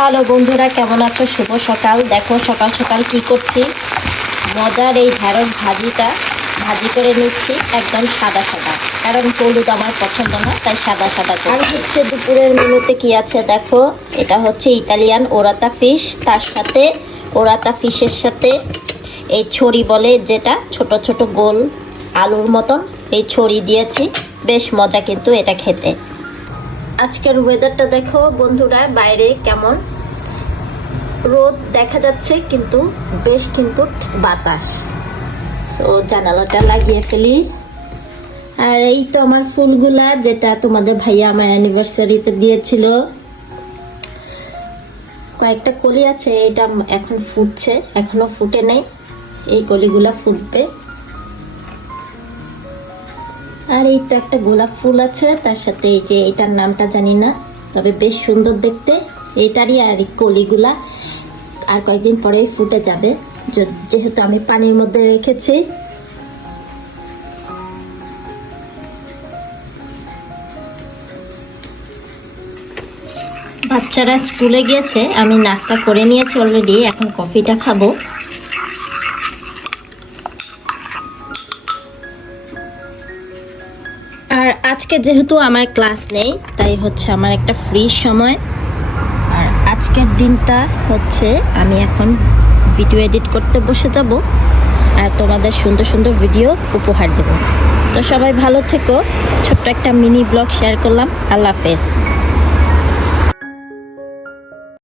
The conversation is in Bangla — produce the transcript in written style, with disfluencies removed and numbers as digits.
হ্যালো বন্ধুরা, কেমন আছো? শুভ সকাল। দেখো সকাল সকাল কি করছি, মজার এই ঢেঁড়স ভাজি করে নিচ্ছি, একদম সাদা সাদা, কারণ হলুদ আমার পছন্দ না, তাই সাদা সাদা। আর হচ্ছে দুপুরের মেনুতে কি আছে দেখো, এটা হচ্ছে ইতালিয়ান ওরাতা ফিশ, তার সাথে ওরাতা ফিশের সাথে এই ছড়ি বলে যেটা, ছোট ছোট গোল আলুর মতন, এই ছড়ি দিয়েছি। বেশ মজা কিন্তু এটা খেতে। আজকের ওয়েদারটা দেখো বন্ধুরা, বাইরে কেমন রোদ দেখা যাচ্ছে, কিন্তু বেশ কিন্তু বাতাস। তো জানালাটা লাগিয়ে ফেলি। আর এই তো আমার ফুলগুলা, যেটা তোমাদের ভাইয়া আমার অ্যানিভার্সারিতে দিয়েছিল, কয়েকটা কলি আছে, এটা এখন ফুটছে, এখনো ফুটে নেই, এই কলিগুলা ফুটবে। আর এই তো একটা গোলাপ ফুল আছে, তার সাথে এই যে এটার নামটা জানি না, তবে বেশ সুন্দর দেখতে এইটারই। আর এই কলিগুলা আর কয়েকদিন পরেই ফুটে যাবে, যেহেতু আমি পানির মধ্যে রেখেছি। বাচ্চারা স্কুলে গিয়েছে, আমি নাস্তা করে নিয়েছি অলরেডি, এখন কফিটা খাবো। আর আজকে যেহেতু আমার ক্লাস নেই, তাই হচ্ছে আমার একটা ফ্রি সময়। আর আজকের দিনটা হচ্ছে আমি এখন ভিডিও এডিট করতে বসে যাব, আর তোমাদের সুন্দর সুন্দর ভিডিও উপহার দেব। তো সবাই ভালো থেকো, ছোট্ট একটা মিনি ব্লগ শেয়ার করলাম। আল্লাহ হাফেজ।